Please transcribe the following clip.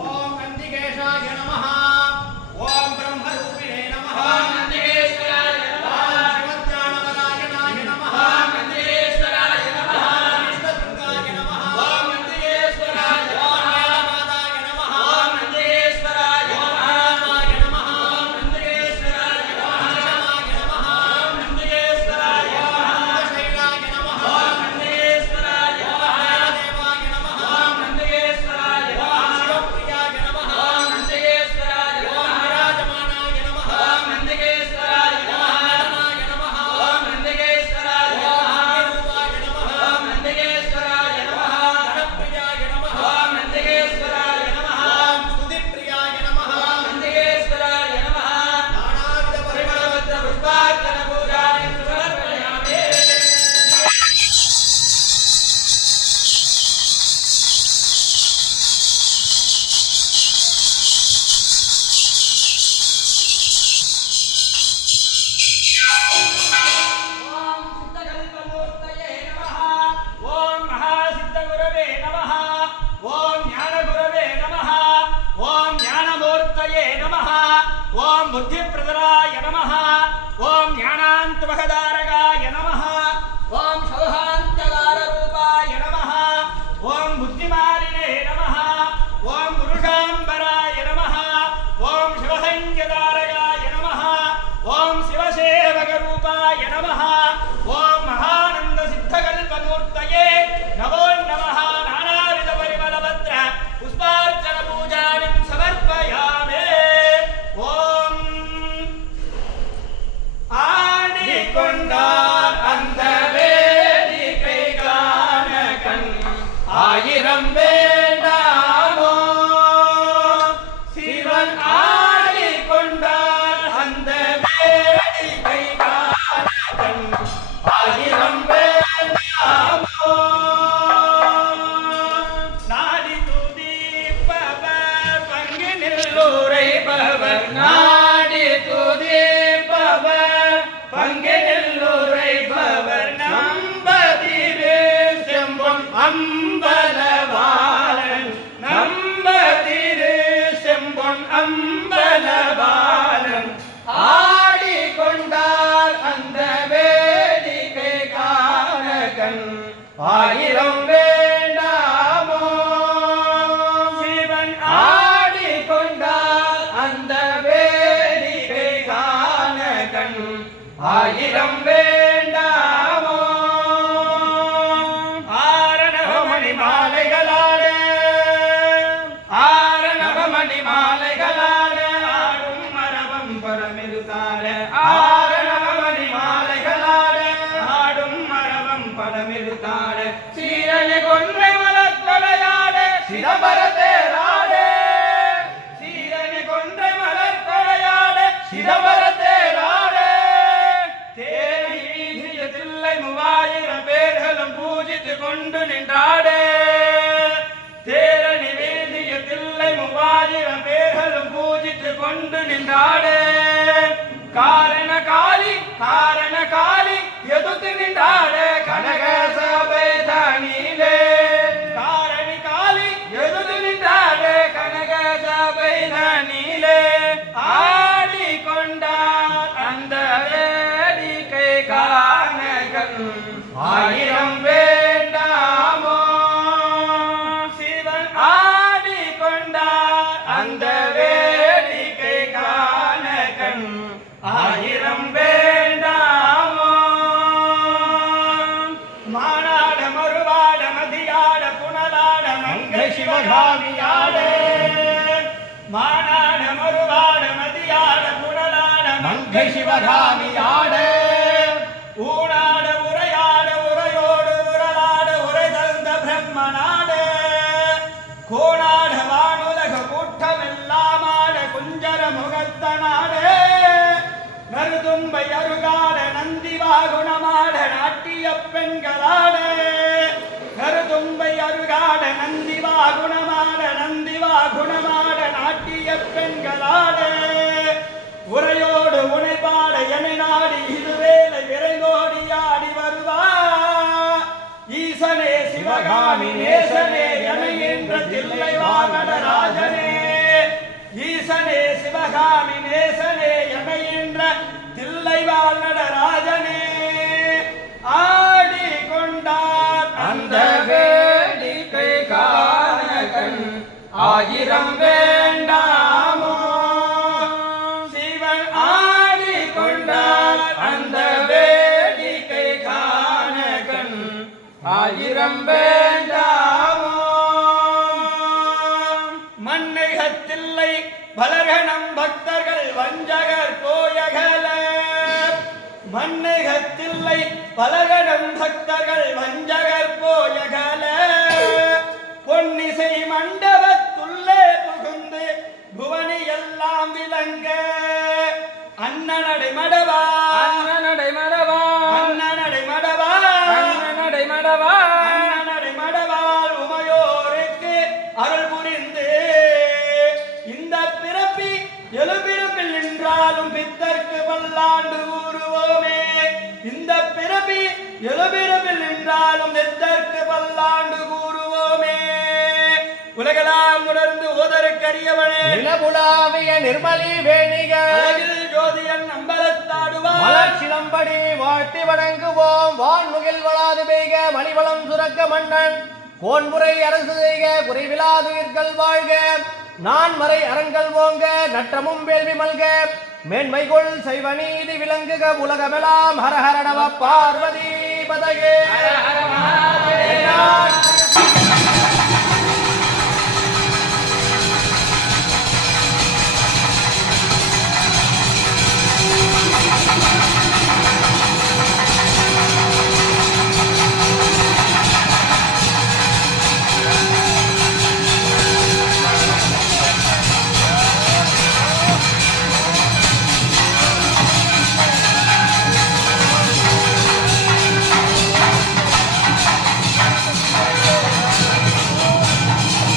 ஓம் கந்திகேஷாய நமஹா. ஓம் புத்தி பிரதராய நமஹ. ஓம் ஞானாந்தமகதா ஆயிரம் பேர். ஆயிரம் கொண்டு நின்றாட. தேரணி வேதிய தில்லை மூவாயிரம் பேர்களும் பூஜித்து கொண்டு நின்றாட. காரண காலி காரண சிவகாமி ஆட. ஊனாட உரையாட உரையோடு உரலாட உரை தந்த பிரம்மனாட. கோணாட வானுலக கூட்டமெல்லாம் ஆட குஞ்சர முகத்தனாட நருதும்பை அருகாட நந்தி வாகுணமாட நாட்டிய பெண்களாட. நருதும்பை அருகாட சிவகாமி நேசனே எமைகின்ற தில்லை வாகனராஜனே ஈசனே சிவகாமி நேசனே எமைகின்ற தில்லை வாழ்நடராஜனே ஆடி கொண்டார் அந்த வேடிக்கை காண ஆயிரம் வே ஆயிரம் வேண்டாமோ. மண்ணைகத்தில்லை பலகணம் பக்தர்கள் வஞ்சகர் போயகல மண்ணைகத்தில்லை பலகணம் பக்தர்கள் வஞ்சகர் இந்த பிறப்பி எழுபிறப்பில் நின்றாலும் பித்தர்க்கு பல்லாண்டு கூறுவோமே. உலகலாம் உணர்ந்து ஓதருக்கரியவனே. நிலபுலாவிய நிர்மலி வேணிகள் அழகில் ஜோதியன் அம்பலத்தாடுவார். மலர்ச்சிலம்படி வாழ்த்தி வணங்குவோம். வான்முகில் வளாது பெய்க மணிவளம் சுரக்க மன்னன். கோன்முறை அரசு செய்க குறைவிலாதுயிர்கள் வாழ்க. நான் மறை அறங்கள் ஓங்க நற்றமும் வேள்வி மல்க. மேன்மைகொள் செய்வ நீதி விளங்குக உலகமெல்லாம் ஹர ஹர நம பார்வதி பதகே.